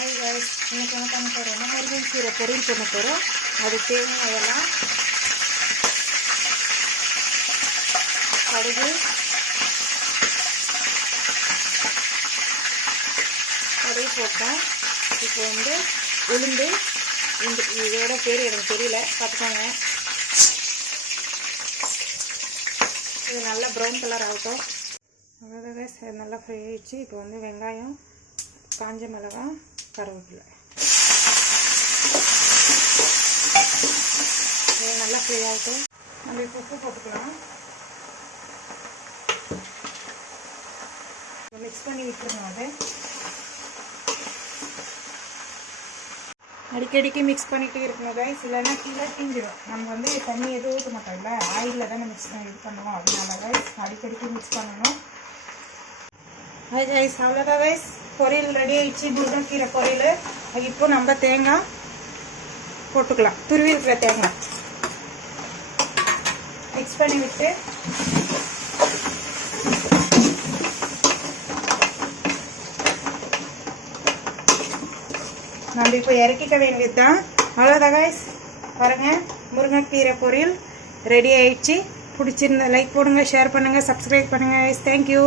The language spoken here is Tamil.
ஹாய் கைஸ், இன்னைக்கு என்ன பண்ண போகிறோம்னா முருங்கைக்கீரை பொரியல் பண்ண போகிறோம். அது தேங்காயெல்லாம் கடுகு போட்டோம். இப்போ உளுந்து இதோட பேர் எனக்கு தெரியல, பார்த்துக்கோங்க. இது நல்லா ப்ரௌன் கலர் ஆகட்டும். அவ்வளோதான் கைஸ், நல்லா ஃப்ரை ஆகிடுச்சு. இப்போ வெங்காயம், காஞ்ச மிளகாய், கருவேப்பிலை இது நல்லா ஃப்ரை ஆகட்டும். நம்ம இப்போ உப்பு போட்டுக்கலாம். மிக்ஸ் பண்ணி விட்டுருங்க. அதை அடிக்கடிக்கு மிக்ஸ் பண்ணிகிட்டே இருக்கணும் கைஸ், இல்லைன்னா கீழே தீஞ்சிடும். நம்ம தண்ணி எதுவும் ஊற்ற மாட்டோம்ல, ஆயிலில் தான் மிக்ஸ் இது பண்ணுவோம். அதனால கைஸ் அடிக்கடிக்கு மிக்ஸ் பண்ணணும். ஹாய் கைஸ், அவ்வளோதான் கைஸ், பொரியல் ரெடி ஆகிடுச்சு. முருங்கைக்கீரை பொரியல். இப்போ நம்ம தேங்காய் போட்டுக்கலாம். துருவி இருக்கிற தேங்காய் மிக்ஸ் பண்ணி விட்டு நம்ம இப்போ இறக்கிக்க வேண்டியது தான். அவ்வளோதான் கைஸ், பாருங்கள், முருங்கைக்கீரை பொரியல் ரெடி ஆகிடுச்சு. பிடிச்சிருந்தா லைக் போடுங்க, ஷேர் பண்ணுங்கள், சப்ஸ்கிரைப் பண்ணுங்கள் கைஸ். தேங்க்யூ.